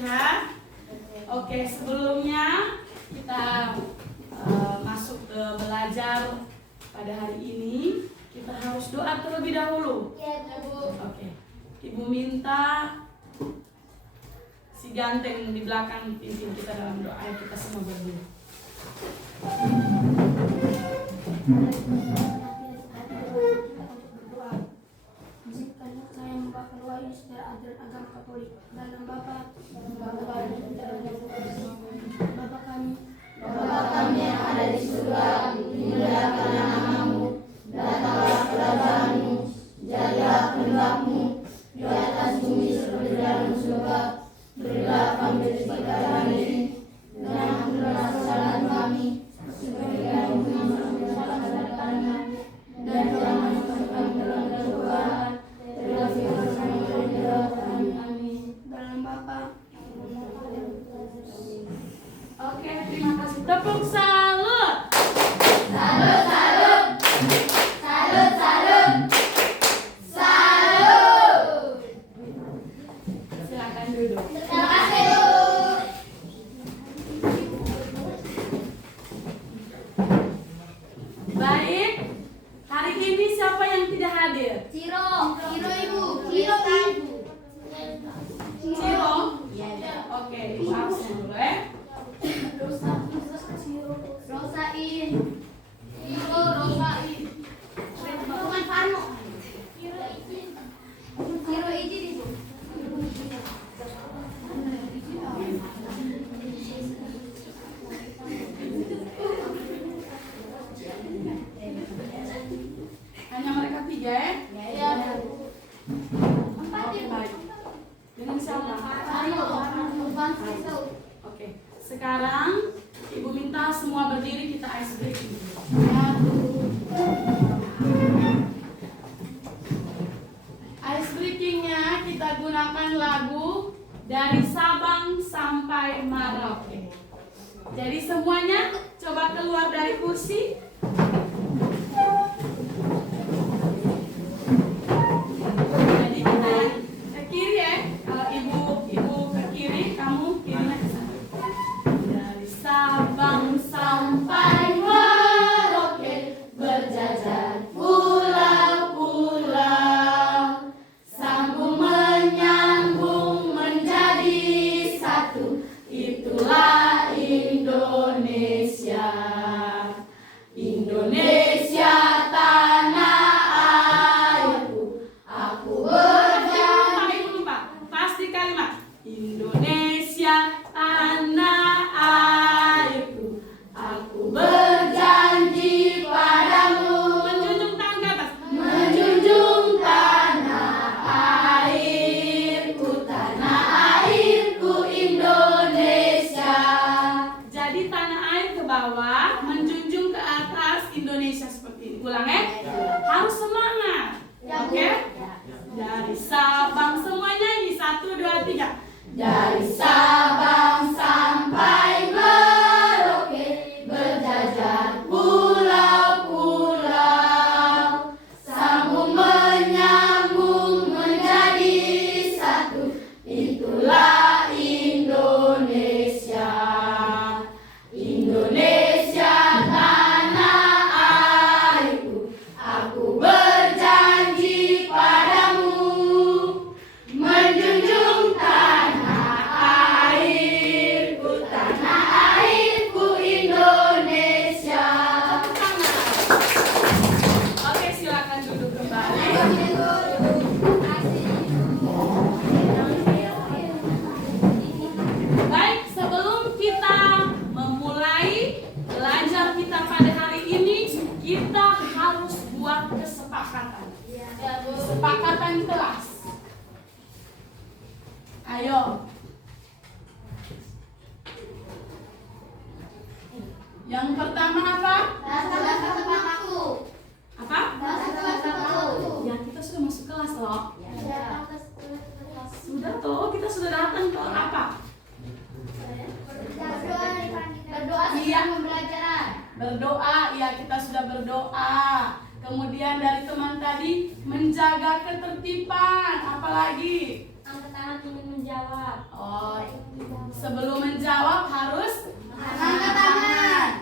ya. Oke, sebelumnya kita masuk ke belajar pada hari ini, kita harus doa terlebih dahulu. Iya, Bu. Oke, Ibu minta si ganteng di belakang pimpin kita dalam doa. Ayo kita semua berdoa. Bapa kami yang ada di surga, dimuliakanlah namamu, datanglah kerajaanmu, jadilah kehendak-mu di atas bumi seperti di dalam surga. Berilah kami rezeki kami ini, dan ampunilah kesalahan kami, seperti kami mengampuni kesalahan kami, dan jangan masukkan kami dalam pencobaan, tetapi bebaskan kami dari jahat. Amin. Dalam Bapa. Oke, terima kasih. Tepuk salut. Salut, salut. Salut, salut. Salut. Silakan duduk. Terima kasih, Bu. Baik. Hari ini siapa yang tidak hadir? Ciro, Ibu. Ciro, Ibu. Ciro? Oke, Ibu absen dulu ya. Rosain. Ciro, Rosain. Bukan Farno. Ciro izin, Ibu. Hanya mereka tiga ya? Iya, Bu. Empat, Oke, Ibu. baik. Dengan siapa? Farno. Bukan Farno. Oke, sekarang Ibu minta semua berdiri, kita ice breaking. Ice breakingnya kita gunakan lagu dari Sabang sampai Merauke. Jadi semuanya coba keluar dari kursi. Jadi kita ke kiri ya. Kalau ibu ke kiri, kamu kirinya ke sana. Dari Sabang sampai Merauke, berjajar pulau-pulau, sambung menyambung menjadi satu. Itulah Indonesia. Indonesia tanah airku, aku berjanji. Pasti kalimat Indonesia tanah airku, aku berjanji padamu. Menjunjung tangan ke atas. Menjunjung tanah airku Indonesia. Jadi tanah air ke bawah, menjunjung ke atas Indonesia seperti ini. Ulang ya. Harus semangat. Oke? Dari Sabang semua nyanyi 1, 2, 3. Dari Sabang sampai Merauke, berjajar pulau-pulau, sambung menyambung menjadi satu. Itulah Indonesia. Indonesia tanah airku, aku berjanji padamu, menjunjung tanah airku Indonesia. Oke, silakan duduk kembali. Baik, sebelum kita memulai belajar kita pada hari ini, kita harus buat kesepakatan. Kesepakatan kelas. Ayo. Yang pertama apa? Bahasa waktu. Apa? Bahasa waktu. Ya, kita sudah masuk kelas loh. Ya. Sudah toh, kita sudah datang ke apa? Berdoa sebelum pembelajaran. Berdoa, ya kita sudah berdoa. Kemudian dari teman tadi menjaga ketertiban, apalagi? Angkat tangan ingin menjawab. Oh, Sebelum menjawab harus angkat tangan.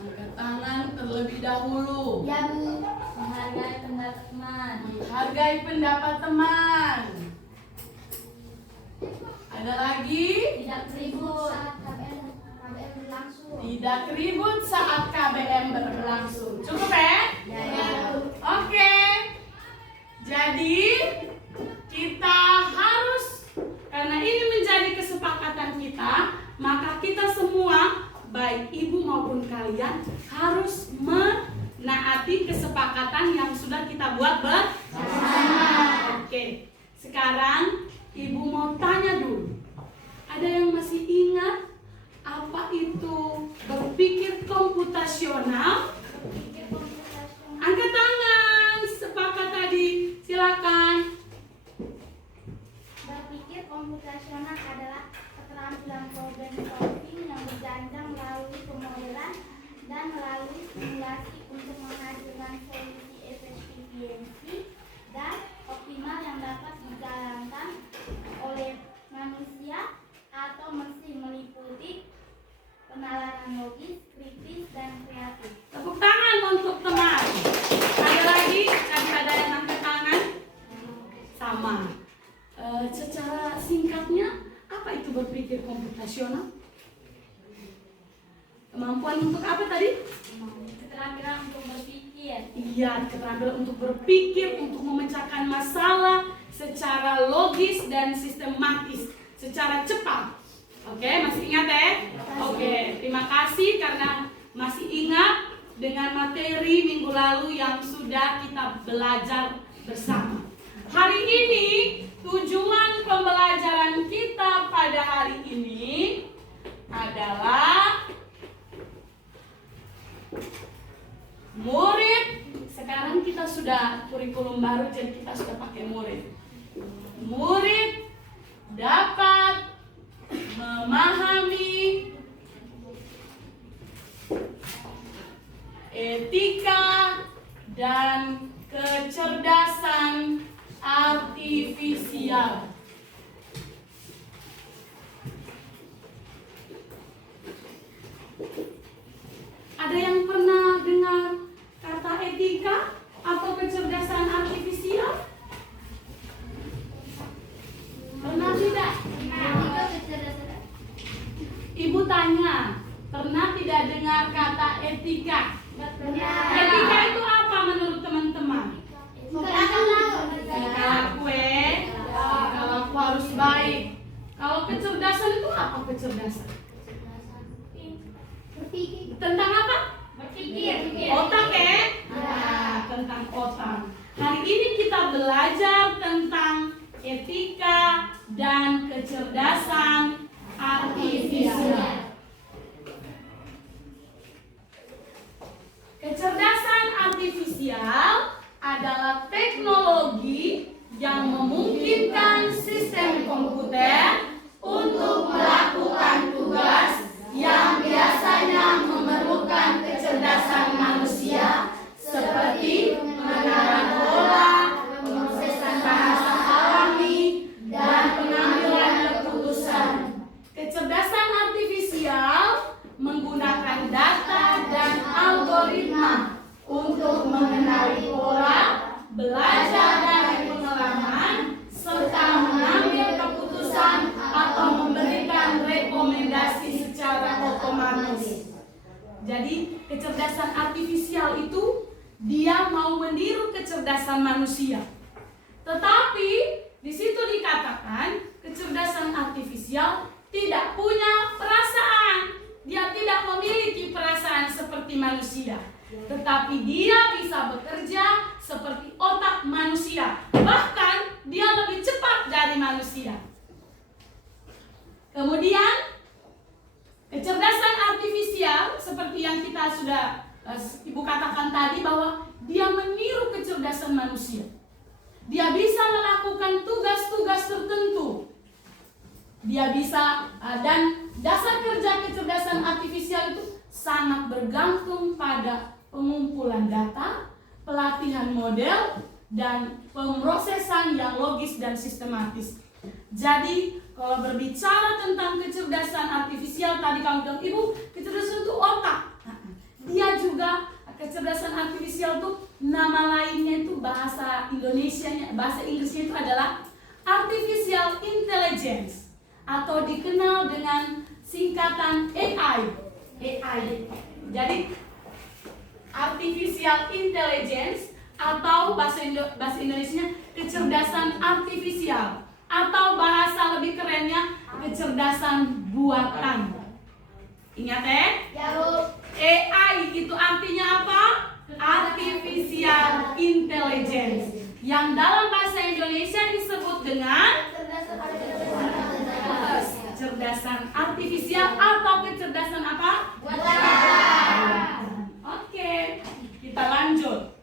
angkat tangan terlebih dahulu. Ya Bu, menghargai pendapat teman. Menghargai pendapat teman. Ada lagi? Tidak ribut saat KBM berlangsung. Tidak ribut saat KBM berlangsung. Cukup ya? Ya. Oke. Jadi kita harus, karena ini menjadi kesepakatan kita, maka kita semua, baik ibu maupun kalian, harus menaati kesepakatan yang sudah kita buat bersama. Oke. Sekarang ibu mau tanya dulu. Ada yang masih ingat apa itu berpikir komputasional? Angkat tangan. Sepakat tadi. Silakan. Berpikir komputasional adalah keterampilan problem solving yang berjenjang melalui pemodelan dan melalui simulasi untuk menghasilkan solusi efisiensi dan optimal yang dapat dijalankan oleh manusia atau mesin, meliputi penalaran logis, kritis, dan kreatif. Tepuk tangan untuk teman. Ada lagi? Tadi ada yang angkat tangan? Sama. Secara singkatnya, apa itu berpikir komputasional? Kemampuan untuk apa tadi? Keterampilan untuk berpikir. Iya, keterampilan untuk berpikir, untuk memecahkan masalah secara logis dan sistematis, secara cepat. Oke, masih ingat ya? Oke, terima kasih karena masih ingat dengan materi minggu lalu yang sudah kita belajar bersama. Hari ini tujuan pembelajaran kita pada hari ini adalah murid. Sekarang kita sudah kurikulum baru, jadi kita sudah pakai murid. Murid dapat memahami etika dan kecerdasan artifisial. Ada yang pernah dengar kata etika atau kecerdasan artifisial? Pernah tidak? Ibu tanya, pernah tidak dengar kata etika? Etika itu apa menurut teman-teman? Kalau aku harus baik. Kalau kecerdasan itu apa kecerdasan? Tentang apa? Otak ya? Nah, tentang otak. Hari ini kita belajar tentang etika dan kecerdasan artifisial. Kecerdasan artifisial adalah teknologi yang memungkinkan sistem komputer untuk melakukan tugas yang biasanya memerlukan kecerdasan manusia seperti mengenali pola, pemrosesan bahasa alami, dan pengambilan keputusan. Kecerdasan artifisial menggunakan data dan algoritma untuk mengenali pola, belajar dari pengalaman, serta mengambil keputusan atau memberikan rekomendasi secara otomatis. Jadi kecerdasan artifisial itu dia mau meniru kecerdasan manusia. Tetapi di situ dikatakan kecerdasan artifisial tidak punya perasaan. Dia tidak memiliki perasaan seperti manusia. Tetapi dia bisa bekerja seperti otak manusia. Bahkan dia lebih cepat dari manusia. Kemudian kecerdasan artifisial seperti yang kita sudah Ibu katakan tadi bahwa dia meniru kecerdasan manusia. Dia bisa melakukan tugas-tugas tertentu. Dia bisa dan dasar kerja kecerdasan artifisial itu sangat bergantung pada pengumpulan data, pelatihan model, dan pemrosesan yang logis dan sistematis. Jadi kalau berbicara tentang kecerdasan artifisial, tadi kamu bilang, Ibu, kecerdasan itu otak. Dia juga, kecerdasan artifisial itu nama lainnya itu bahasa Indonesianya, bahasa Inggrisnya itu adalah artificial intelligence, atau dikenal dengan singkatan AI. Jadi artificial intelligence atau bahasa Indonesianya kecerdasan artifisial, atau bahasa lebih kerennya kecerdasan buatan. Ingat Ya, Bu. AI itu artinya apa? Artificial intelligence, yang dalam bahasa Indonesia disebut dengan kecerdasan artifisial atau kecerdasan apa? Oke, kita lanjut.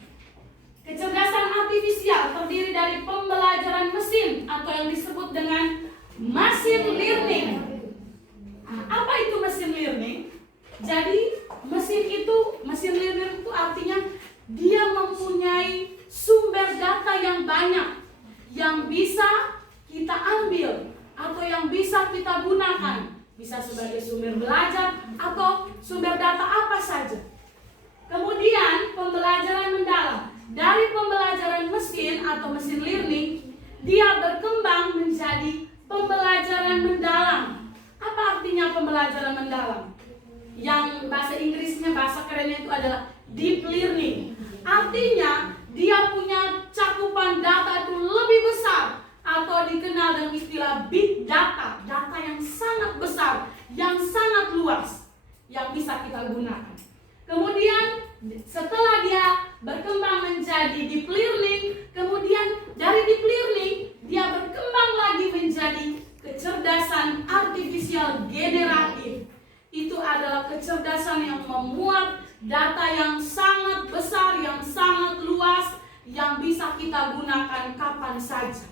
Kecerdasan artifisial terdiri dari pembelajaran mesin atau yang disebut dengan machine learning. Apa itu machine learning? Jadi machine learning itu artinya dia mempunyai sumber data yang banyak yang bisa kita ambil atau yang bisa kita gunakan, bisa sebagai sumber belajar atau sumber data apa saja. Kemudian pembelajaran mendalam. Dari pembelajaran mesin atau machine learning, dia berkembang menjadi pembelajaran mendalam. Apa artinya pembelajaran mendalam? Yang bahasa Inggrisnya, bahasa kerennya itu adalah deep learning. Artinya dia punya cakupan data itu lebih besar, atau dikenal dengan istilah big data. Data yang sangat besar, yang sangat luas, yang bisa kita gunakan. Kemudian setelah dia berkembang menjadi deep learning, kemudian dari deep learning dia berkembang lagi menjadi kecerdasan artifisial generatif. Itu adalah kecerdasan yang memuat data yang sangat besar, yang sangat luas, yang bisa kita gunakan kapan saja.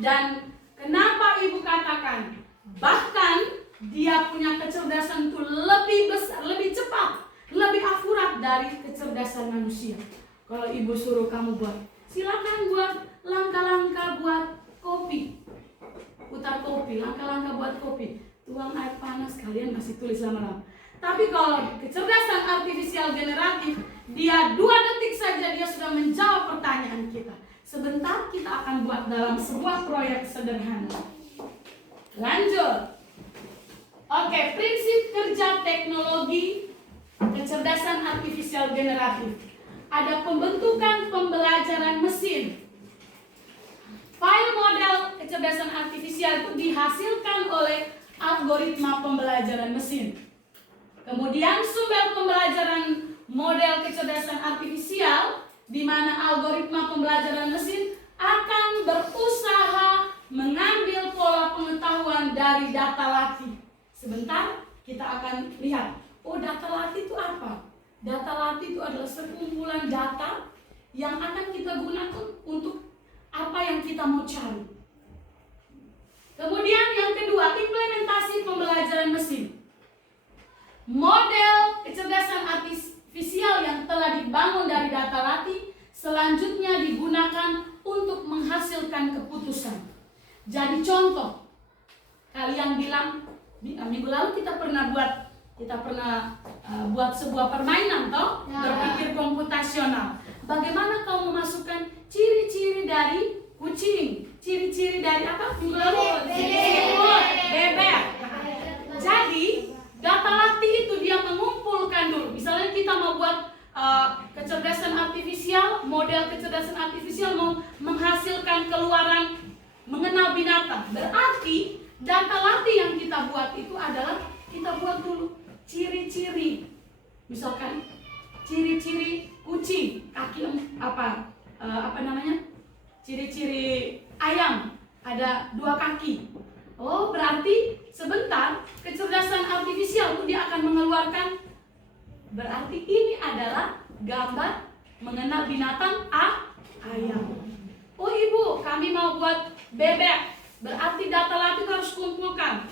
Dan kenapa Ibu katakan bahkan dia punya kecerdasan itu lebih besar, lebih cepat, lebih akurat dari kecerdasan manusia. Kalau Ibu suruh kamu buat, silakan buat langkah-langkah buat kopi, putar kopi, langkah-langkah buat kopi, tuang air panas, kalian masih tulis lama-lama. Tapi kalau kecerdasan artifisial generatif, dia 2 detik saja dia sudah menjawab pertanyaan kita. Sebentar kita akan buat dalam sebuah proyek sederhana. Lanjut. Oke, prinsip kerja teknologi kecerdasan artifisial generatif. Ada pembentukan pembelajaran mesin. File model kecerdasan artifisial itu dihasilkan oleh algoritma pembelajaran mesin. Kemudian sumber pembelajaran model kecerdasan artifisial, di mana algoritma pembelajaran mesin akan berusaha mengambil pola pengetahuan dari data latih. Sebentar kita akan lihat, oh data latih itu apa? Data latih itu adalah sekumpulan data yang akan kita gunakan untuk apa yang kita mau cari. Kemudian yang kedua, implementasi pembelajaran mesin. Model kecerdasan artifisial yang telah dibangun dari data latih selanjutnya digunakan untuk menghasilkan keputusan. Jadi contoh, kalian bilang minggu lalu kita pernah buat sebuah permainan toh, berpikir komputasional. Bagaimana kau memasukkan ciri-ciri dari kucing, ciri-ciri dari apa? Minggu lalu bebek. Jadi data latih itu dia mengumpulkan dulu. Misalnya kita mau buat kecerdasan artifisial, model kecerdasan artifisial mau menghasilkan keluaran mengenal binatang. Berarti data latih yang kita buat itu adalah kita buat dulu ciri-ciri. Misalkan ciri-ciri kucing, kaki apa namanya? Ciri-ciri ayam ada 2 kaki. Oh, berarti sebentar kecerdasan artifisial itu dia akan mengeluarkan, berarti ini adalah gambar mengenal binatang ayam. Oh Ibu, kami mau buat bebek, berarti data latih harus kumpulkan.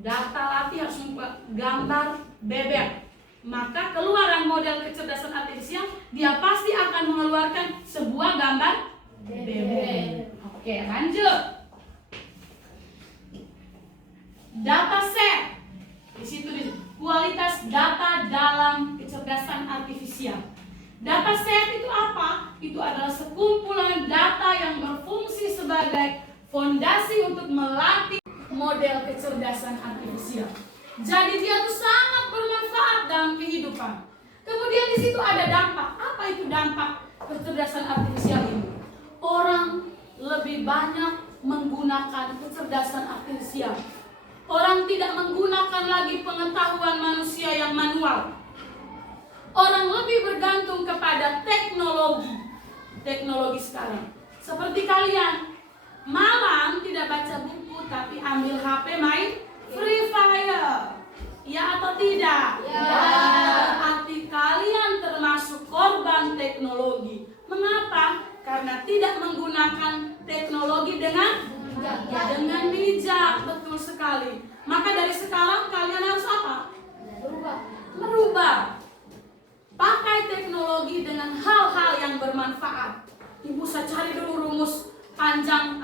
Data latih harus membuat gambar bebek. Maka keluaran model kecerdasan artifisial dia pasti akan mengeluarkan sebuah gambar bebek. Oke, lanjut. Dataset. Di situ kualitas data dalam kecerdasan artifisial. Dataset itu apa? Itu adalah sekumpulan data yang berfungsi sebagai fondasi untuk melatih model kecerdasan artifisial. Jadi dia itu sangat bermanfaat dalam kehidupan. Kemudian di situ ada dampak. Apa itu dampak kecerdasan artifisial ini? Orang lebih banyak menggunakan kecerdasan artifisial. Orang tidak menggunakan lagi pengetahuan manusia yang manual. Orang lebih bergantung kepada teknologi sekarang. Seperti kalian, malam tidak baca buku tapi ambil HP main Free Fire. Ya atau tidak? Ya. Berarti kalian termasuk korban teknologi. Mengapa? Karena tidak menggunakan teknologi dengan bijak. Betul sekali. Maka dari sekarang kalian harus apa? Merubah. Pakai teknologi dengan hal-hal yang bermanfaat. Ibu saya cari dulu rumus panjang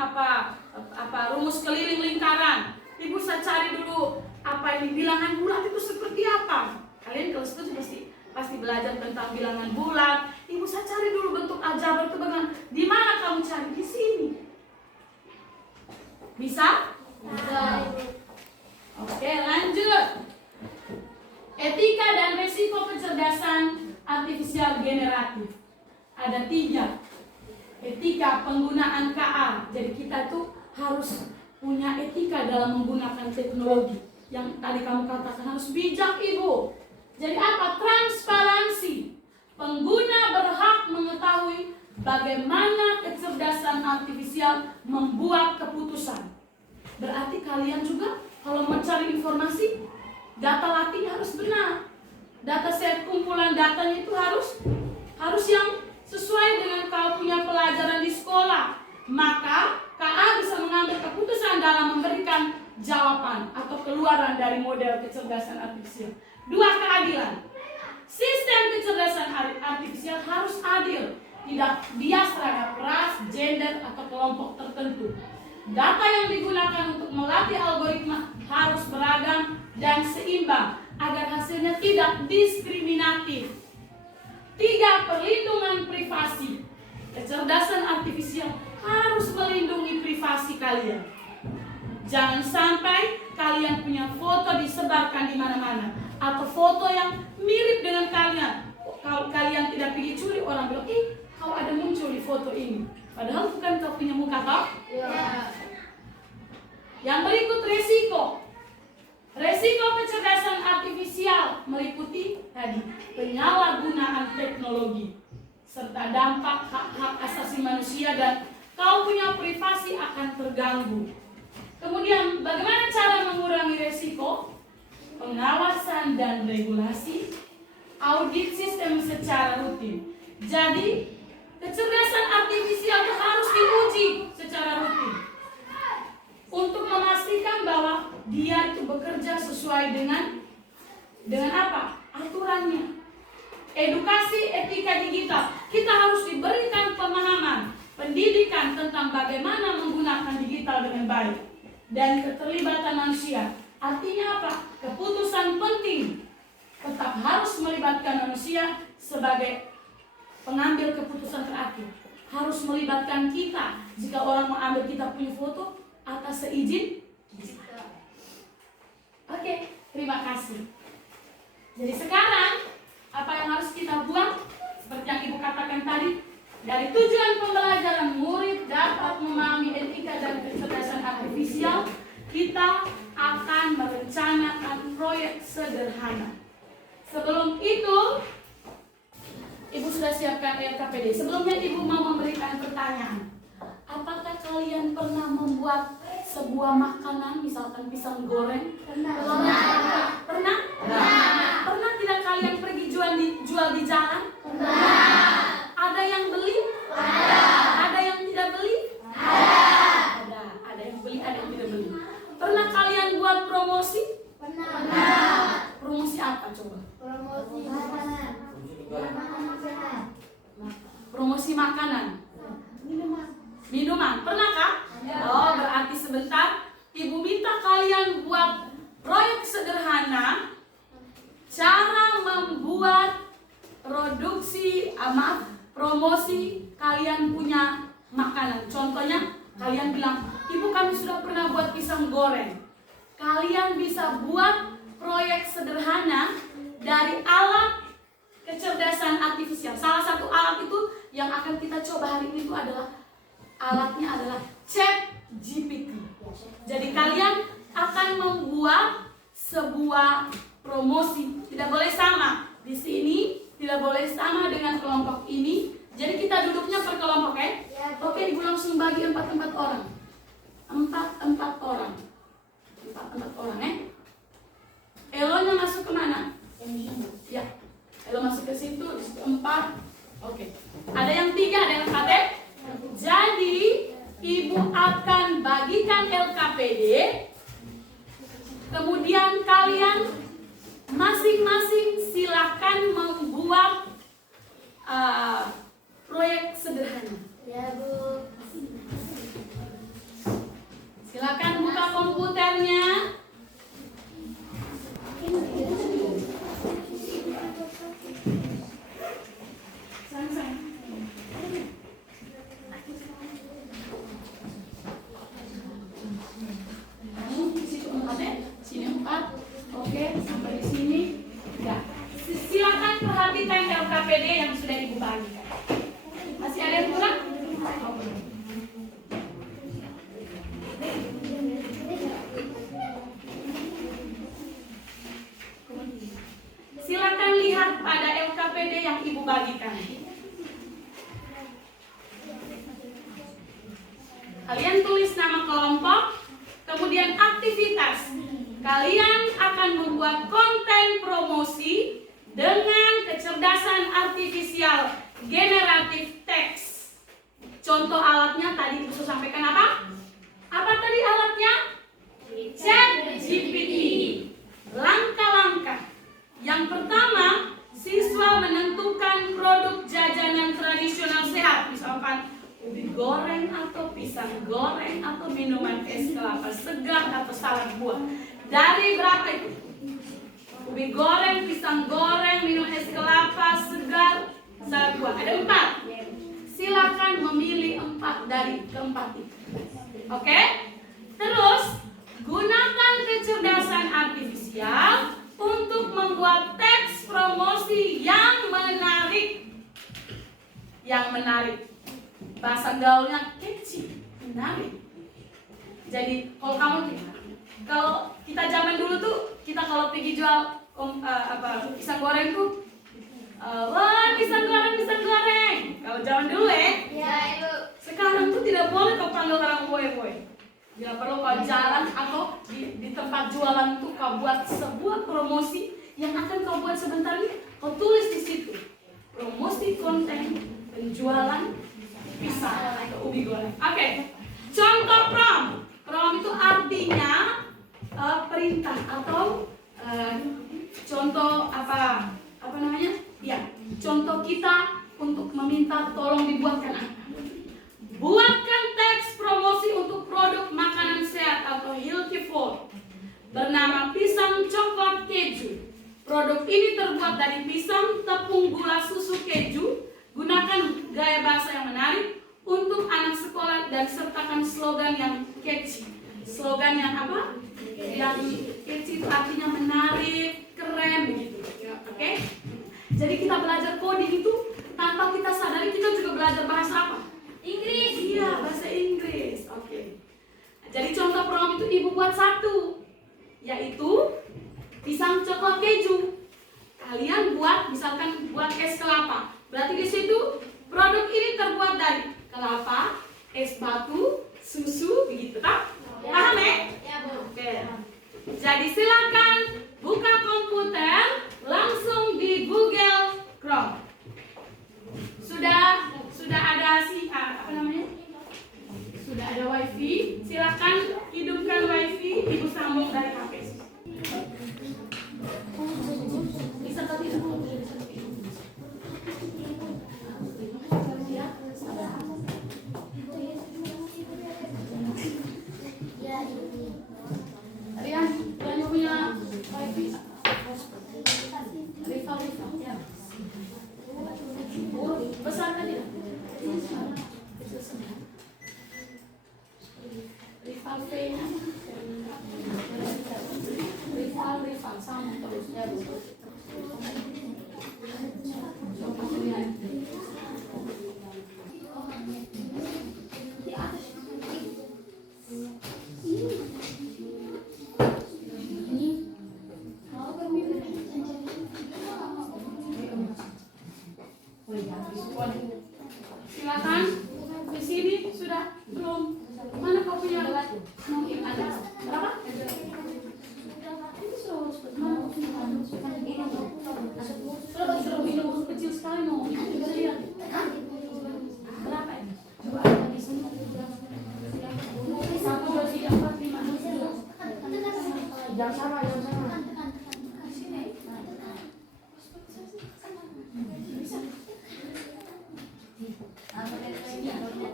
rumus keliling lingkaran. Ibu saya cari dulu apa ini bilangan bulat itu seperti apa. Kalian kalau setuju pasti belajar tentang bilangan bulat. Ibu saya cari dulu bentuk aljabar itu bagaimana. Di mana kamu cari? Di sini. Bisa? Bisa. Oke, lanjut. Etika dan resiko kecerdasan artifisial generatif. Ada 3. Etika penggunaan KA. Jadi kita tuh harus punya etika dalam menggunakan teknologi. Yang tadi kamu katakan harus bijak, Ibu. Jadi apa? Transparansi. Pengguna berhak mengetahui bagaimana kecerdasan artifisial membuat keputusan. Berarti kalian juga kalau mencari informasi, data latihnya harus benar. Data set kumpulan datanya itu harus yang sesuai dengan kau punya pelajaran di sekolah. Maka KA bisa mengambil keputusan dalam memberikan jawaban atau keluaran dari model kecerdasan artifisial. 2, keadilan. Sistem kecerdasan artifisial harus adil, tidak bias terhadap ras, gender, atau kelompok tertentu. Data yang digunakan untuk melatih algoritma harus beragam dan seimbang agar hasilnya tidak diskriminatif. 3, perlindungan privasi. Kecerdasan artifisial harus melindungi privasi kalian. Jangan sampai kalian punya foto disebarkan di mana-mana atau foto yang mirip dengan kalian. Kalau kalian tidak pergi curi, orang bilang, kau ada muncul di foto ini. Padahal bukan kau punya muka kau. Ya. Yang berikut resiko. Resiko kecerdasan artifisial meliputi tadi penyalahgunaan teknologi serta dampak hak-hak asasi manusia dan kau punya privasi akan terganggu. Kemudian bagaimana cara mengurangi resiko? Pengawasan dan regulasi, audit sistem secara rutin. Jadi kecerdasan artifisial itu harus diuji secara rutin untuk memastikan bahwa dia itu bekerja sesuai dengan apa? Aturannya. Edukasi etika digital. Kita harus diberikan pemahaman, pendidikan tentang bagaimana menggunakan digital dengan baik dan keterlibatan manusia. Artinya apa? Keputusan penting tetap harus melibatkan manusia sebagai pengambil keputusan terakhir. Harus melibatkan kita. Jika orang mau ambil kita punya foto atas seizin kita. Oke, terima kasih. Jadi sekarang apa yang harus kita buat? Seperti yang Ibu katakan tadi, dari tujuan pembelajaran murid dapat memahami etika dan kecerdasan artifisial, kita akan merencanakan proyek sederhana. Sebelum itu, Ibu sudah siapkan RKPD. Sebelumnya Ibu mau memberikan pertanyaan. Apakah kalian pernah membuat sebuah makanan, misalkan pisang goreng? Pernah. Pernah? Pernah tidak kalian pergi jual di jalan? Pernah. Ada yang beli? Ada yang tidak beli? Ada yang beli, ada yang tidak beli. Pernah kalian buat promosi? Pernah. Promosi apa coba? Promosi makanan. Makanan sehat. Promosi makanan? Minuman. Pernahkah? Oh, berarti sebentar. Ibu minta kalian buat proyek sederhana cara membuat promosi kalian punya makanan. Contohnya, kalian bilang, ibu kami sudah pernah buat pisang goreng. Kalian bisa buat proyek sederhana dari alat kecerdasan artifisial. Salah satu alat itu yang akan kita coba hari ini itu adalah alatnya adalah ChatGPT. Jadi kalian akan membuat sebuah promosi. Tidak boleh sama di sini, tidak boleh sama dengan kelompok ini. Jadi kita duduknya per kelompok, ya? Oke, ibu langsung bagi 4 orang. 4 orang. 4 orang, ya? Elonya masuk kemana? Ya, Elo masuk ke situ, di situ 4. Oke. Ada yang 3, ada yang 4, ya? Jadi ibu akan bagikan LKPD. Kemudian kalian masing-masing silakan membuat proyek sederhana. Ya, Bu. Silakan buka komputernya. Sini 4. Oke, sampai di sini. Ya. Silakan perhatikan LKPD yang sudah ibu bagikan. Masih ada yang kurang? Oke. Silakan lihat pada LKPD yang ibu bagikan. Kalian tulis nama kelompok, kemudian aktivitas. Kalian akan membuat konten promosi dengan kecerdasan artifisial generatif teks. Contoh alatnya tadi Ibu sampaikan apa? Apa tadi alatnya? ChatGPT. Langkah-langkah. Yang pertama, siswa menentukan produk jajanan tradisional sehat. Misalkan ubi goreng atau pisang goreng atau minuman es kelapa segar atau salad buah. Dari berapa itu? Ubi goreng, pisang goreng, minum es kelapa segar, salad buah. Ada 4. Silakan memilih 4 dari keempat itu. Oke? Terus gunakan kecerdasan artifisial untuk membuat teks promosi yang menarik. Yang menarik. Bahasa gaulnya catchy, menarik. Jadi kalau kita zaman dulu tuh, kita kalau pergi jual pisang goreng tuh, wah pisang goreng. Kalau zaman dulu Ya, Ibu. sekarang tuh tidak boleh kau panggil orang boy. Bila perlu kau jalan atau di tempat jualan tuh kau buat sebuah promosi yang akan kau buat sebentar ini, kau tulis di situ promosi konten penjualan pisang atau ubi goreng. Oke. Contoh prom itu artinya perintah atau contoh apa namanya? Ya, contoh kita untuk meminta tolong dibuatkan apa? Buatkan teks promosi untuk produk makanan sehat atau healthy food bernama pisang coklat keju. Produk ini terbuat dari pisang, tepung, gula, susu, keju. Gunakan gaya bahasa yang menarik untuk anak sekolah dan sertakan slogan yang catchy. Slogan yang apa? Yang catchy itu artinya menarik, keren begitu. Oke? Jadi kita belajar coding itu tanpa kita sadari kita juga belajar bahasa apa? Inggris. Iya, bahasa Inggris. Oke. Jadi contoh prom itu ibu buat 1, yaitu pisang coklat keju. Kalian buat misalkan buat es kelapa. Berarti di situ produk ini terbuat dari kelapa, es batu, susu, begitu tak? Paham ya? Ya, Bu. Oke. Jadi silakan buka komputer langsung di Google Chrome. Sudah ada apa namanya? Sudah ada WiFi. Silakan hidupkan WiFi. Ibu sambung dari HP. Bisa tadi dulu.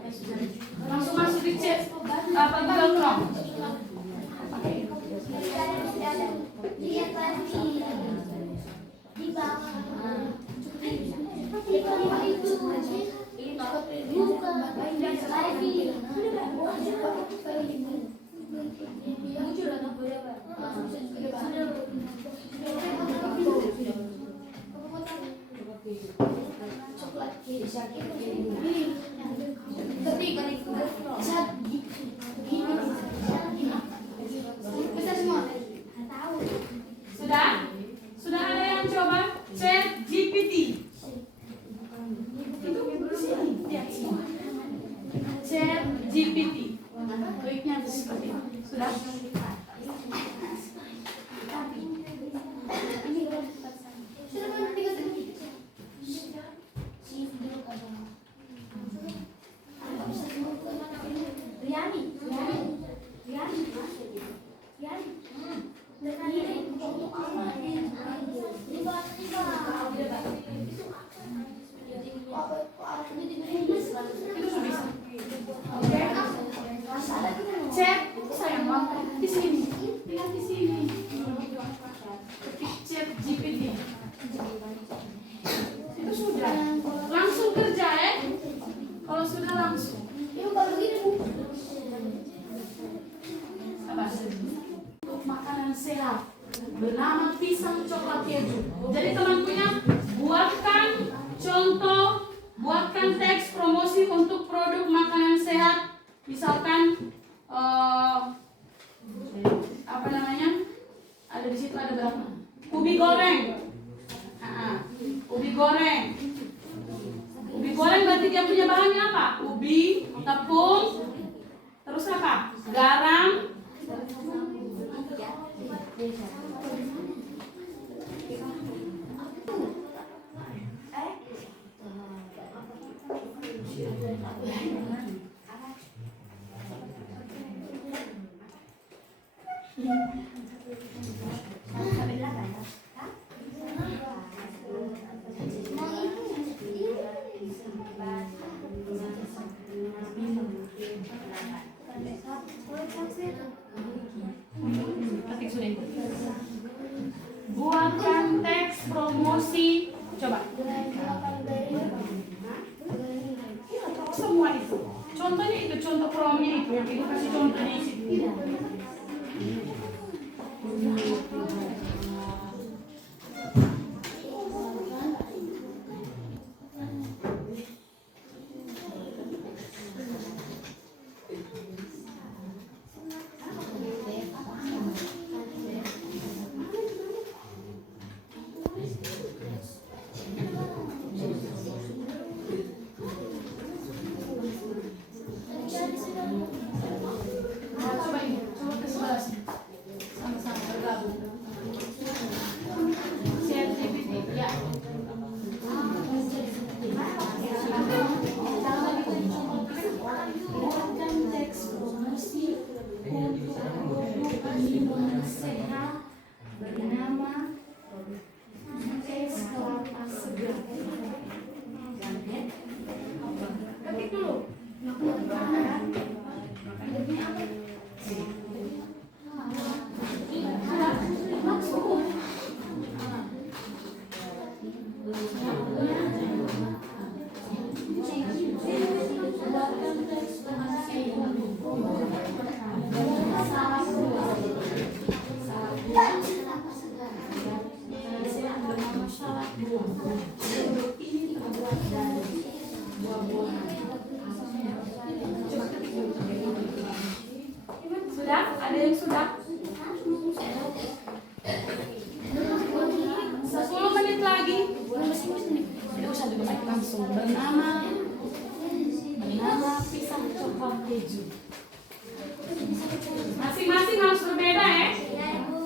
Langsung masuk di chat apa Google Chrome. Lihat tadi di bawah itu buka lagi. Coklat Sudah? Sudah ada yang coba Chat GPT? Itu di sini. Lihat semua. Chat GPT. Kliknya seperti ini. Sudah? Chat, sayang banget di sini. Lihat di sini. Ketik Chat GPT. Itu sudah. Langsung kerja ya. Kalau sudah langsung. Apa? Untuk makanan sehat bernama pisang coklat keju. Jadi teman-temannya buatkan teks promosi untuk produk makanan sehat. Misalkan apa namanya? Ada di situ ada berapa? Ubi goreng. Ubi goreng. Ubi goreng berarti dia punya bahannya apa? Ubi, tepung, terus apa? Garam. Buatkan teks promosi. Coba. Semua itu. Contohnya itu, contoh promnya itu. Yang ibu kasih contohnya di situ. Coba ini, coba ke sebelah sini. Sama-sama bergabung. Chat GPT, ya. Buatkan teks promosi untuk produk minuman sehat bernama es kelapa segar. Ketik dulu. Sudah? Ada yang sudah? 10 menit lagi. Tidak usah dibaca langsung. Bernama pisang coklat keju. Masing-masing harus berbeda ya.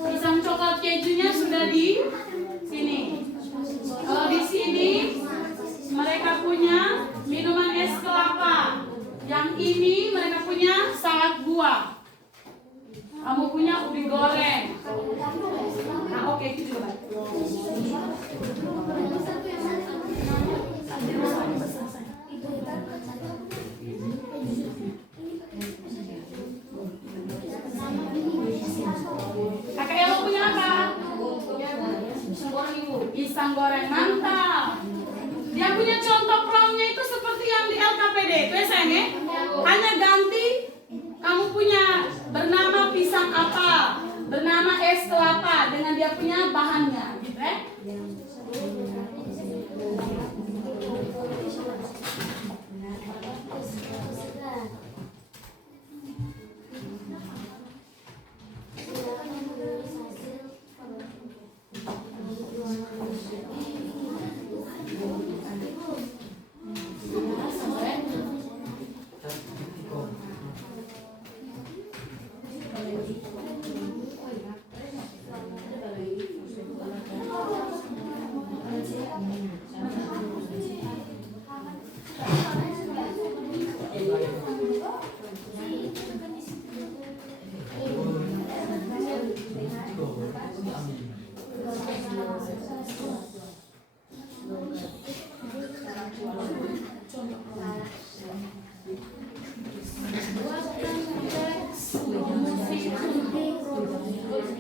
Pisang coklat kejunya sudah di sini. Kalau di sini mereka punya minuman es kelapa. Yang ini mereka punya salad buah. Kamu punya ubi goreng. Nah, oke, itu juga. sayang ya. Hanya ganti kamu punya bernama pisang apa, bernama es kelapa dengan dia punya bahannya, gitu ya.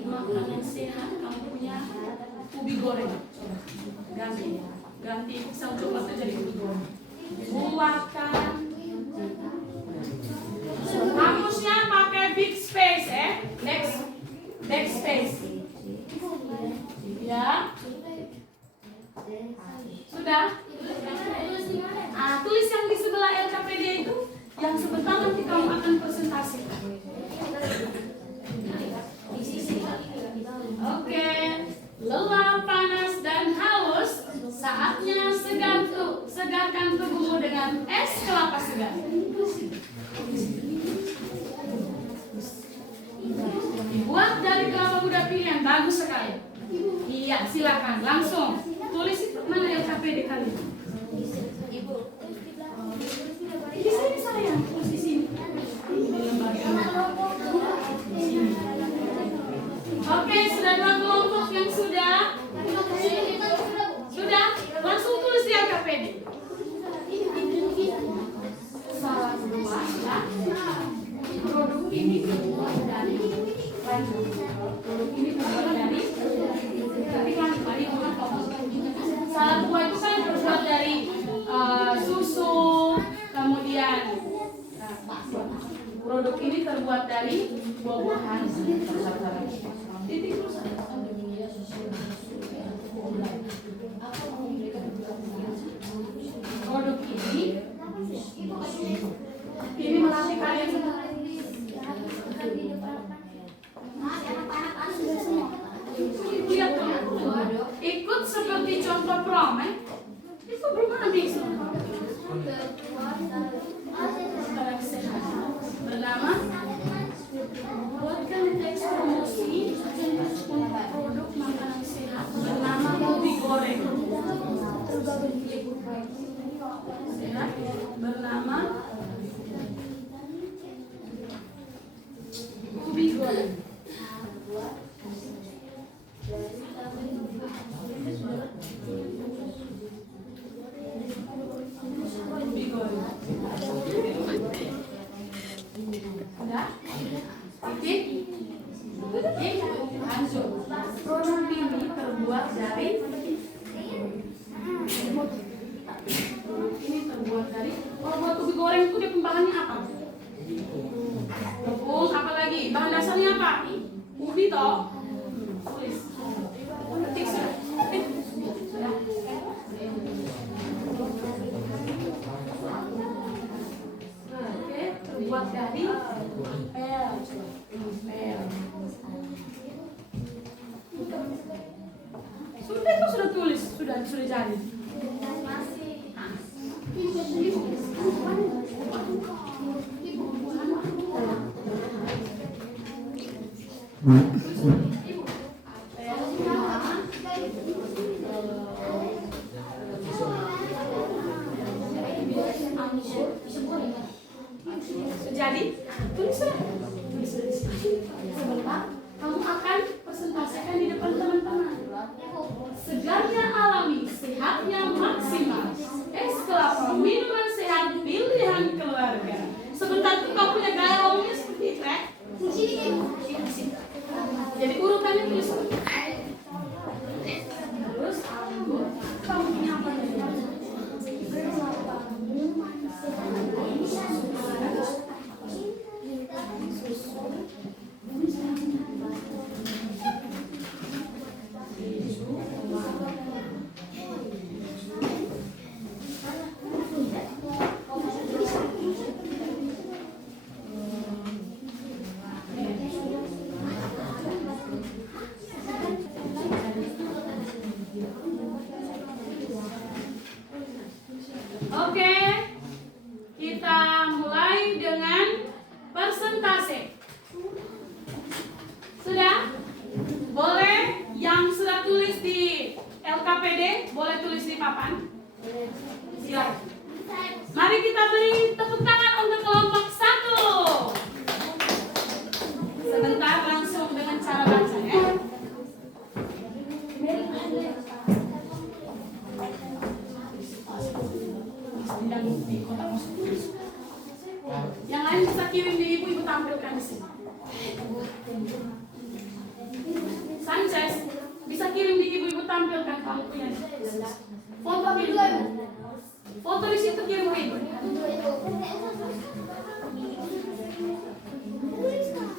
Makanan sehat kamu punya ubi goreng, ganti pisang coklat jadi ubi goreng. Buatkan kamusnya pakai big space backspace ya. Sudah? Tulis yang di sebelah LKPD itu yang sebentar nanti kamu akan presentasi. Oke, lelah, panas, dan haus, saatnya segarkan tubuhmu dengan es kelapa segar. Dibuat dari kelapa muda pilihan, bagus sekali. Iya, silakan langsung tulis itu mana LKPD kalian. Di sini sayang, tulis di sini. Di lembaga. Oke, sudah dua kelompok yang sudah? Sudah? Langsung tulis di LKPD. Salah dua ya. Produk ini terbuat dari salah dua itu kan terbuat dari susu, kemudian produk ini terbuat dari buah-buahan. Produk ini melatih kalian ikut seperti contoh prom itu belum habis. Bernama buatkan teks promosi untuk produk makanan sehat bernama ubi goreng sehat bernama ubi goreng. Udah? Titik? Lanjut. Produk ini terbuat dari buat ubi goreng itu dia pembahannya apa? Tepung, apa lagi? Bahan dasarnya apa? Ubi toh? Tulis. Ketik sudah. Oke, terbuat dari pel. Sudah itu sudah tulis, sudah jadi. Jadi, tulislah. Sebentar, kamu akan presentasikan di depan teman-teman. Segarnya alami, sehatnya maksimal. Es kelapa, minuman sehat pilihan keluarga. Sebentar tuh kamu punya gaya ngomongnya seperti itu, Jadi urutannya tulis. Terus anggur, kamu punya apa lagi? papan? Silakan. Mari kita beri tepuk tangan untuk kelompok 1. Sebentar, langsung dengan cara baca ya. Yang lain bisa kirim di ibu tampilkan di sini. Sanchez bisa kirim di ibu tampilkan kamu punya. Foto kirim. Foto di situ kirim ke ibu.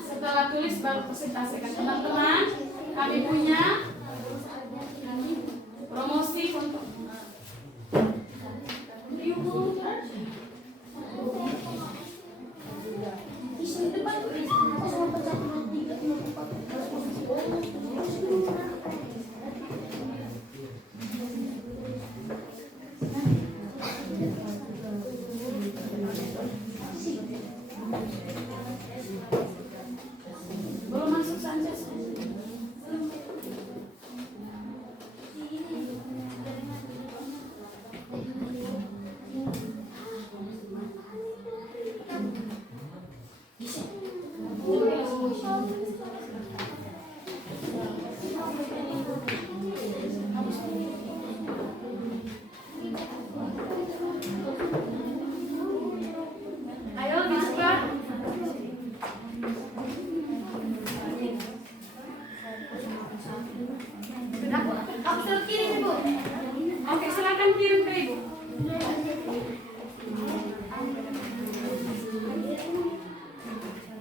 Setelah tulis baru presentasikan teman-teman. Kami punya promosi untuk belum masuk Sanchez. Ayo disebar. Sudah? Aku suruh kirim ibu. Oke, silakan kirim ke ibu.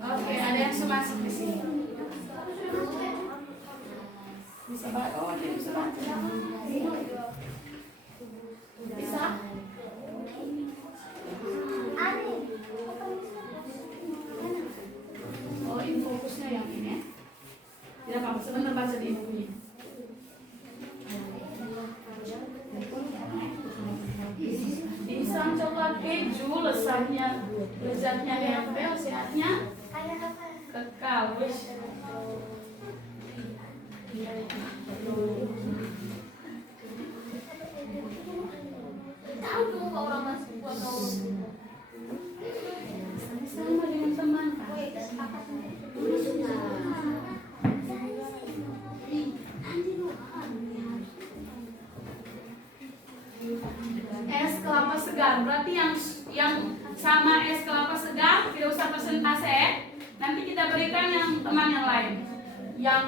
Oke, ada yang masuk di sini. Bisa baca? Oh, dia bisa baca. Bisa? Oh, ini fokusnya yang ini ya. Tidak apa-apa, sebentar baca di ibu ini. Pisang coklat keju, lezatnya nempel, sehatnya kekal. Wis. Tahu dong kalau orang masuk buat tahu. Sama dengan teman. Es kelapa segar, berarti yang sama es kelapa segar tidak usah persentase. Nanti kita berikan yang teman yang lain, yang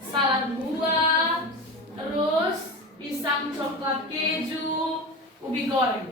salad buah, terus pisang coklat keju, ubi goreng.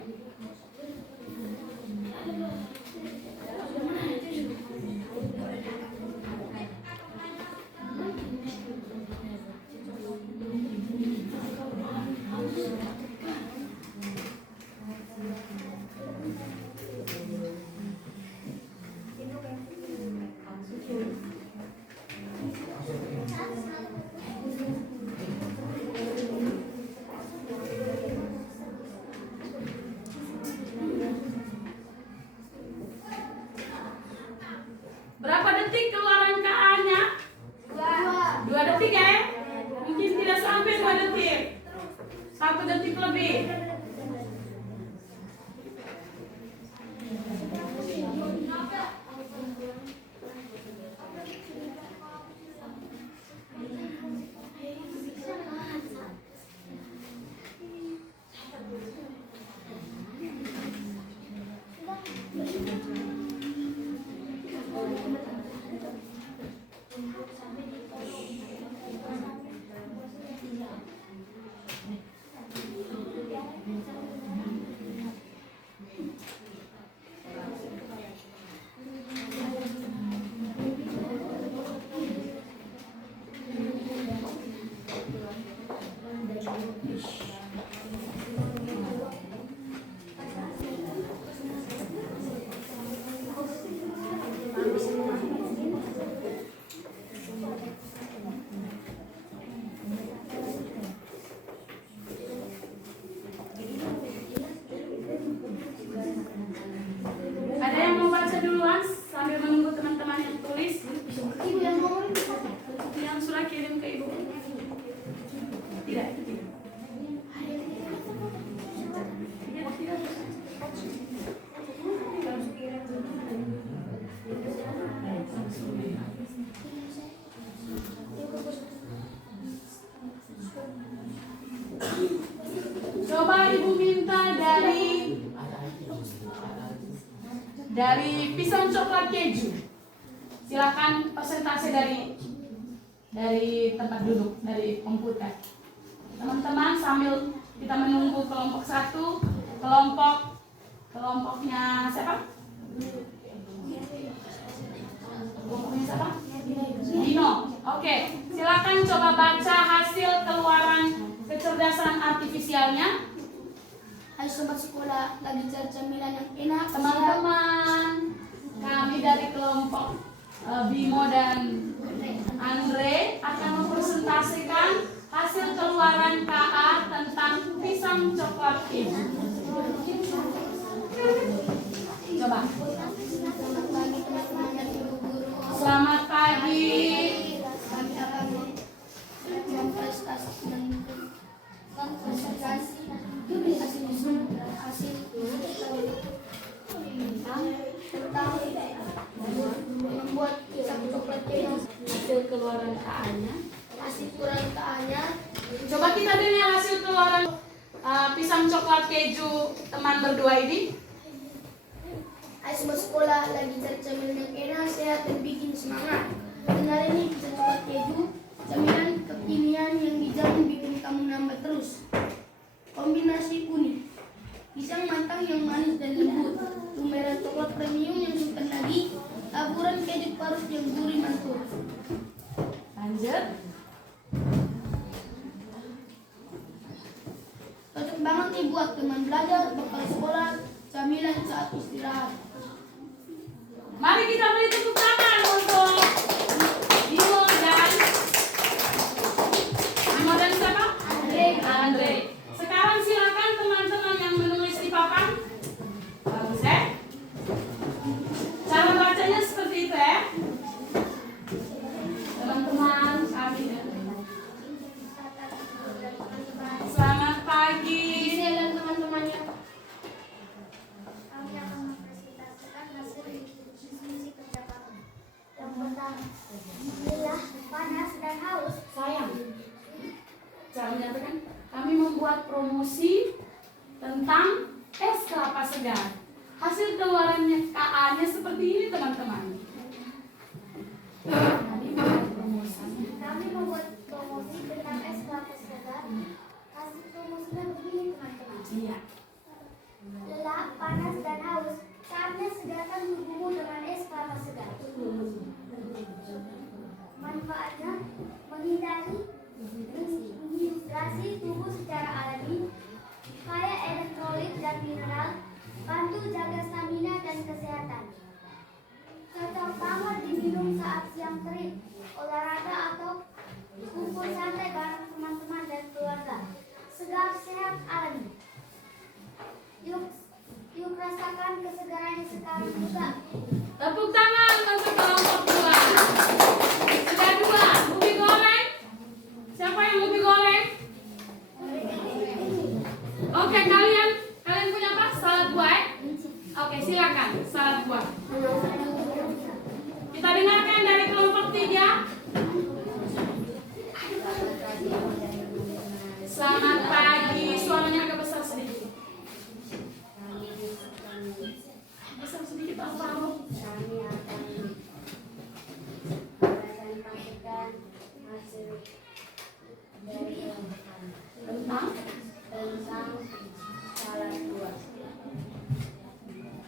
dari pisang coklat keju. Silakan persentase dari tempat duduk, dari komputer. Teman-teman, sambil kita menunggu kelompok 1, kelompoknya siapa? Kelompoknya siapa? Dino. Oke, silakan coba baca hasil keluaran kecerdasan artifisialnya. Hai sobat sekolah, lagi cari camilan yang enak. Teman-teman, kami dari kelompok Bimo dan Andre akan mempresentasikan hasil keluaran KA tentang pisang coklat keju. Coba. Selamat pagi teman-teman dan ibu guru. Selamat pagi. Kami akan mempresentasikan hasil tentang membuat pisang coklat keju. Hasil keluaran KA-nya. Hasil keluaran KA-nya. Coba kita dengar hasil keluaran pisang coklat keju teman berdua ini. Hai sobat sekolah, lagi cari camilan yang enak, sehat, dan bikin semangat. Kenal ini pisang coklat keju, camilan kekinian yang dijamin bikin kamu nambah terus. Kombinasi unik, pisang matang yang manis dan lembut, lumeran coklat premium yang sultan lagi, taburan keju parut yang gurih mantul. Lanjut. Cocok banget nih buat teman belajar, bekal sekolah, camilan saat istirahat. Mari kita beri tepuk tangan untuk Bimo dan siapa? Andre. Sekarang silakan teman-teman yang menulis di papan. Bagus ya? Cara bacanya seperti itu ya. Teman-teman kami. Selamat pagi. Dan teman-temannya. Kami akan mempresentasikan hasil diskusi kerja kami. Yang pertama, lelah, panas, dan haus. Sayang. Cara menyatakan kami membuat promosi tentang es kelapa segar. Hasil keluarannya KA-nya seperti ini teman-teman. Tadi membuat promosi. Kami membuat promosi tentang es kelapa segar. Hasil promosinya begini teman-teman. Iya. Lelah, panas, dan haus. Saatnya segarkan tubuhmu dengan es kelapa segar. Manfaatnya menghindari dehidrasi tubuh secara alami, kaya elektrolit dan mineral, bantu jaga stamina dan kesehatan. Cocok banget diminum saat siang terik, olahraga atau kumpul santai bareng teman-teman dan keluarga. Segar, sehat, alami. Yuk rasakan kesegarannya sekarang juga. Tepuk tangan untuk kelompok 2. Sudah 2. Ubi goreng. Siapa yang ubi goreng? Oke, kalian punya apa? Salad buah. Oke, silakan salad buah. Kita dengarkan dari kelompok 3. Selamat pagi. Suaranya agak besar sedikit. Besar sedikit apa? Kami akan mempresentasikan hasil dari Tentang tentang salad buah.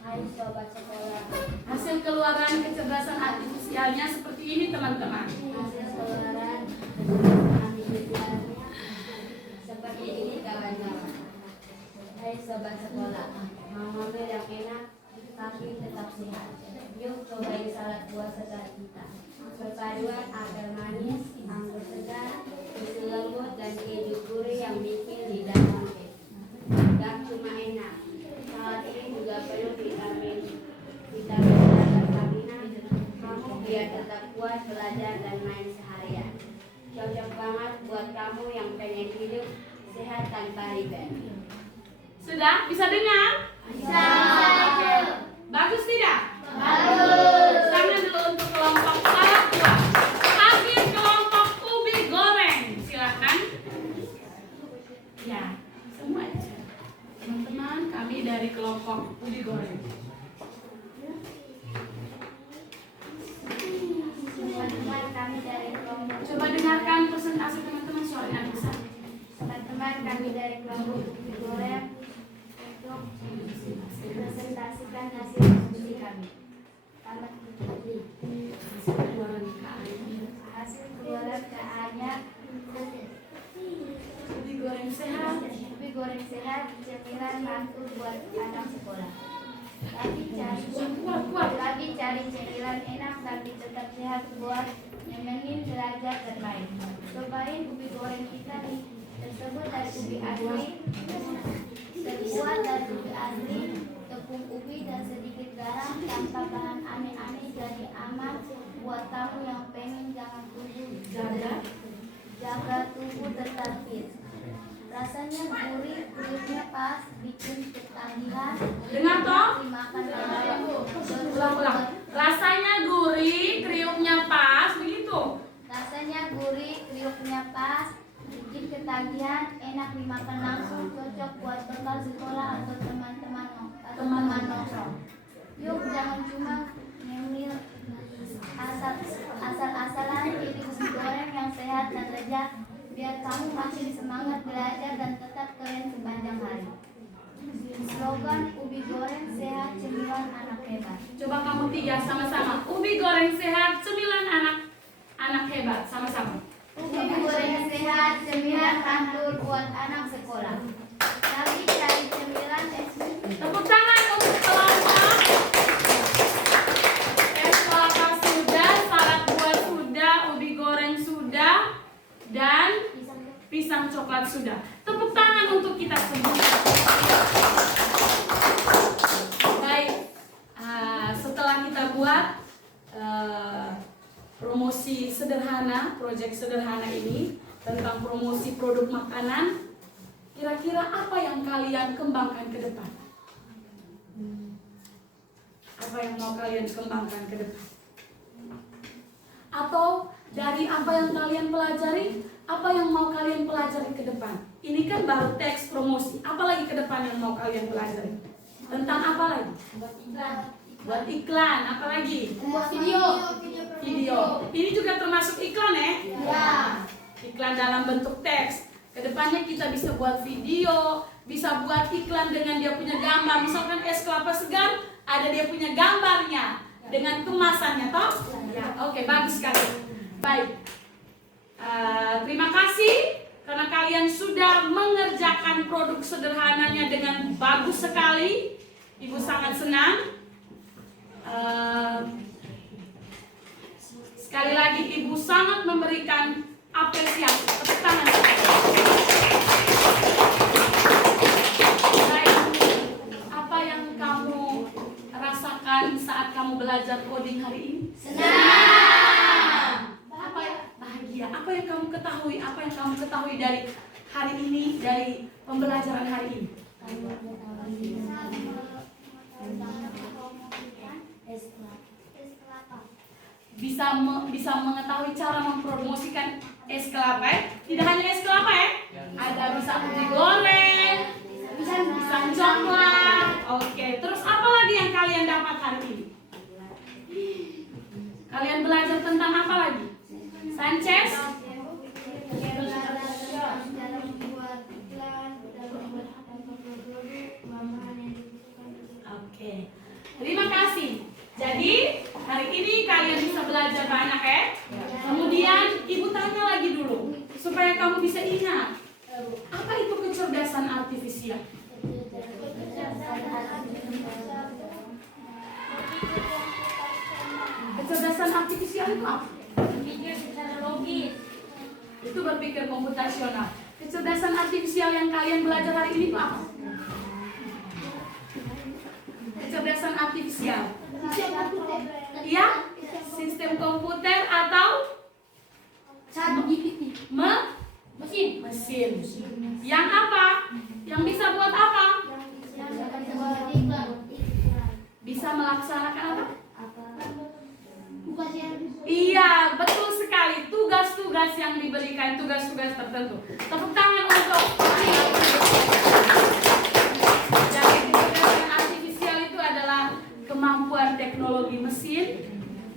Hai sobat sekolah, hasil keluaran kecerdasan artifisialnya seperti ini teman-teman. hasil keluaran artifisialnya seperti ini kawan-kawan. Hai sobat sekolah, mau ngambil yang enak tapi tetap sehat. Yuk cobain salad buah segar kita. Perpaduan apel manis, anggur segar, susu lembut dan keju gurih yang bikin lidah lembut. Gak cuma enak, salad ini juga penuh vitamin dan stamina. Kamu biar tetap kuat belajar dan main seharian. Cocok banget buat kamu yang pengen hidup sehat tanpa ribet. Sudah bisa dengar? Bisa. Oke. Bagus tidak? Bagus. Tangan dulu untuk kelompok salad buah. Akhir kelompok ubi goreng. Silakan. Ya, semua aja. Teman-teman, kami dari kelompok ubi goreng. kami. Tamat hasil keluaran KA-nya Ubi goreng sehat. ubi goreng sehat, cemilan mantul buat anak sekolah. Lagi cari cemilan enak tapi tetap sehat buat nyemenin belajar dan main. Cobain ubi goreng kita nih, tersebut dari ubi asli, terbuat dari ubi asli, tepung ubi dan sedikit garam tanpa bahan aneh-aneh, jadi aman buat kamu yang pengen jaga tubuh tetap fit. Rasanya gurih, kulitnya pas, bikin ketagihan. Dengar toh? Dimakan Ulang. Rasanya gurih, kriuknya pas, begitu. Rasanya gurih, kriuknya pas, bikin ketagihan, enak dimakan langsung, cocok buat bekal sekolah atau teman-teman nongkrong. Yuk jangan cuma ngemil asal-asalan, pilih ubi goreng yang sehat dan lezat, biar kamu makin semangat belajar dan tetap keren sepanjang hari. Slogan ubi goreng sehat, cemilan anak hebat. Coba kamu tiga sama-sama. Ubi goreng sehat, cemilan anak hebat. Sama-sama. Ubi goreng sehat, cemilan mantul buat anak sekolah. Lagi cari cemilan Tepuk tangan untuk kelompok. Es kelapa sudah, salad buah sudah, ubi goreng sudah, dan pisang coklat sudah. Tepuk tangan untuk kita semua. Baik, setelah kita buat promosi sederhana, proyek sederhana ini tentang promosi produk makanan, kira-kira apa yang kalian kembangkan ke depan? Apa yang mau kalian kembangkan ke depan? Atau dari apa yang kalian pelajari, apa yang mau kalian pelajari ke depan? Ini kan baru teks promosi. Apa lagi ke depan yang mau kalian pelajari? Tentang apa lagi? Buat iklan. Apa lagi? Video. Ini juga termasuk iklan ya? Ya. Iklan dalam bentuk teks. Kedepannya kita bisa buat video, bisa buat iklan dengan dia punya gambar. Misalkan es kelapa segar, ada dia punya gambarnya dengan kemasannya, toh? Ya, oke, bagus sekali. Baik. Terima kasih karena kalian sudah mengerjakan produk sederhananya dengan bagus sekali. Ibu sangat senang. Sekali lagi Ibu sangat memberikan apresiasi. Tepuk tangan. Baik. Apa yang kamu rasakan saat kamu belajar coding hari ini? Senang. Apa bahagia? Apa yang kamu ketahui? Apa yang kamu ketahui dari hari ini, dari pembelajaran hari ini? Bisa mengetahui cara mempromosikan es kelapa ya? Tidak hanya es kelapa ya? Ada bisa ubi goreng, pisang coklat. Oke, terus apa lagi yang kalian dapat hari ini? Kalian belajar tentang apa lagi? Sanchez? Oke, terima kasih. Jadi hari ini kalian bisa belajar banyak ya. Kemudian Ibu tanya lagi dulu supaya kamu bisa ingat. Apa itu kecerdasan artifisial? Kecerdasan artifisial itu apa? Berpikir secara logis. Itu berpikir komputasional. Kecerdasan artifisial yang kalian belajar hari ini itu apa? Kecerdasan artifisial. Iya, sistem komputer atau mesin. Yang apa? Yang bisa buat apa? Bisa melaksanakan apa? Iya, betul sekali. Tugas-tugas yang diberikan, tugas-tugas tertentu. Tepuk tangan untuk. Jadi kecerdasan artifisial itu adalah kemampuan teknologi mesin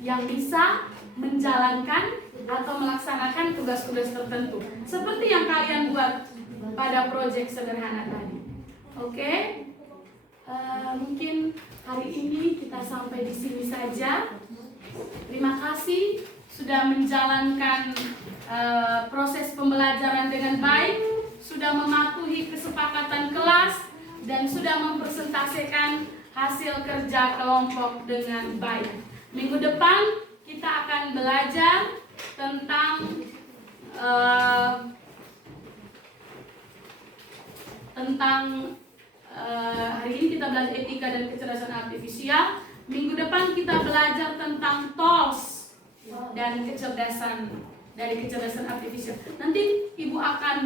yang bisa menjalankan atau melaksanakan tugas-tugas tertentu. Seperti yang kalian buat pada proyek sederhana tadi. Oke? Mungkin hari ini kita sampai di sini saja. Terima kasih sudah menjalankan proses pembelajaran dengan baik, sudah mematuhi kesepakatan kelas, dan sudah mempresentasikan hasil kerja kelompok dengan baik. Minggu depan kita akan belajar tentang hari ini kita belajar etika dan kecerdasan artifisial. Minggu depan kita belajar tentang tools dan kecerdasan artifisial. Nanti Ibu akan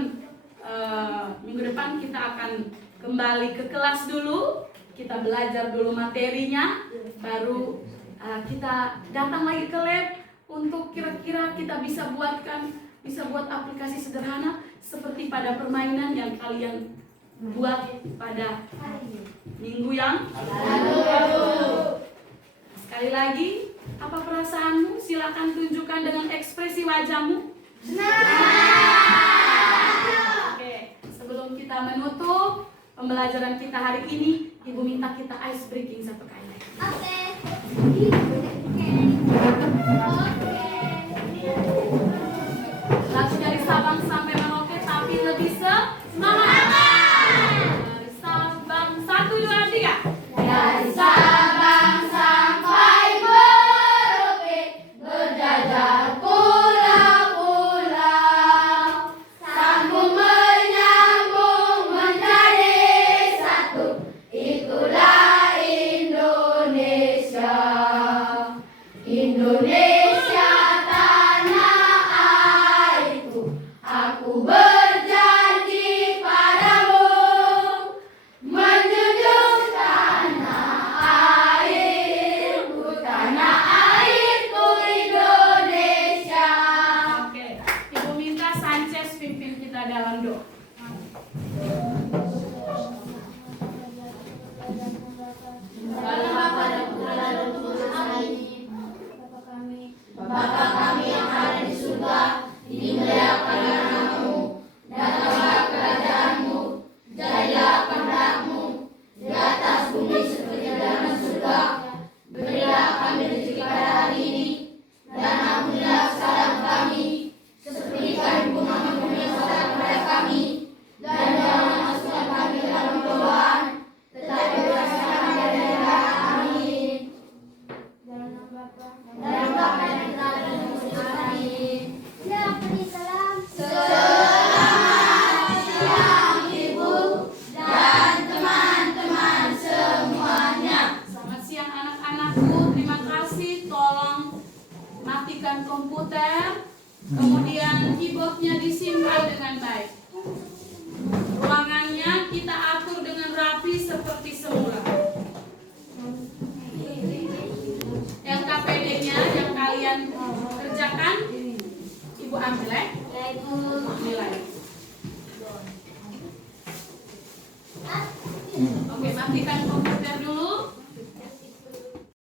minggu depan kita akan kembali ke kelas dulu, kita belajar dulu materinya, baru kita datang lagi ke lab untuk kira-kira kita bisa buat aplikasi sederhana seperti pada permainan yang kalian buat pada minggu yang lalu. Sekali lagi, apa perasaanmu? Silakan tunjukkan dengan ekspresi wajahmu. Oke, sebelum kita menutup pembelajaran kita hari ini, Ibu minta kita ice breaking satu kali lagi. Lagu dari Sabang sampai Merauke, tapi lebih semangat. Dari Sabang, 1, 2, 3. Dari Sabang sampai Merauke, berjajar pulau-pulau, sambung menyambung menjadi satu, itulah Indonesia. Indonesia tanah airku, aku berjanji padamu, menjunjung tanah airku Indonesia. Oke, Ibu minta Sanchez pimpin kita dalam doa. Bapa kami yang ada di surga, dimuliakanlah namamu, datanglah kerajaanmu, jadilah kehendakmu di atas bumi seperti dalam surga. Berilah kami rezeki pada hari ini, dan ampunilah kesalahan kami, seperti kami pun mengampuni kesalahan kepada kami, dan jangan masukkan kami ke dalam cobaan, tetapi bebaskanlah kami dari jahat. Amin. Dalam Bapa dan Putra dan Roh Kudus. Amin. Selamat siang Ibu dan teman-teman semuanya. Selamat siang anak-anakku, terima kasih. Tolong matikan komputer, kemudian keyboardnya disimpan dengan baik. Ruangannya kita atur dengan rapi seperti semula. LKPD-nya yang kalian kerjakan, Ibu ambil ya. Nilai. Oke, matikan komputer dulu.